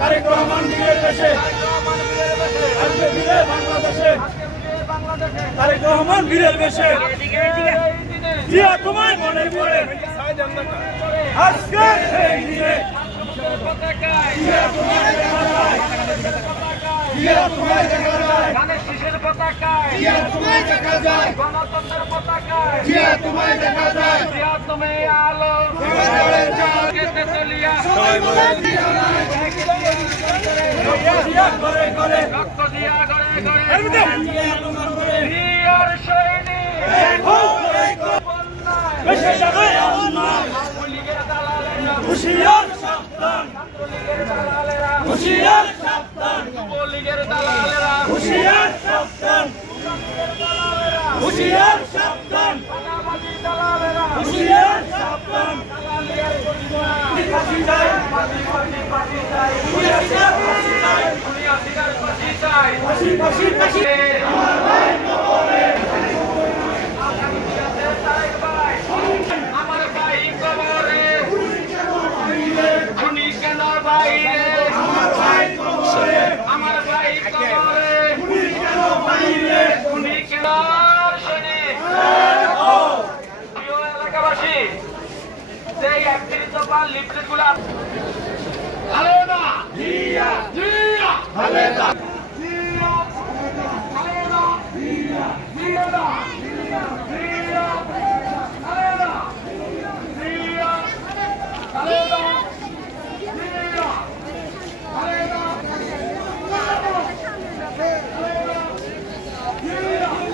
তারেক রহমান বীরের দেশে, আজকে বীরে বাংলাদেশে, তারেক রহমান বীরের দেশে, জিয়া তোমায় মনে পড়ে আজকে এই দিনে, জিয়া তোমায় দেখা যায়, জিয়া তোমায় দেখা যায়, জিয়া তোমায় দেখা যায়, গণতন্ত্রের পতাকায় জিয়া তোমায় দেখা যায়, জিয়া তুমি আলো কেটে চলিয়া জিয়া করে করে রক্ত দিয়া গড়ে গড়ে জিয়া তোমার করে জিয়ার সৈনিক বেশে যাবে অন্যায়, লীগের দালালেরা হুঁশিয়ার সাবধান, হুঁশিয়ার সাবধান, লীগের দালালেরা হুঁশিয়ার সাবধান, হুঁশিয়ার সাবধান, চাঁদাবাজি দালালেরা হুঁশিয়ার সাবধান, ফাঁসি চাই, ফাঁসি চাই হুঁশিয়ার ফাঁসি চাই, দুনিয়ার ফাঁসি চাই ফাঁসি ফাঁসি ফাঁসি আমার ভাই কবরে, তারেক ভাই আমার ভাই কবরে খুনি কেন বাইরে আমার ভাই কবরে, আমার ভাই কবরে খুনি কেন বাইরে, খুনি কেন সৈনিক প্রিয় এলাকাবাসী সেই 31 দফার লিফলেট গুলা খালেদা জিয়া জিয়া খালেদা জিয়া খালেদা জিয়া জিয়া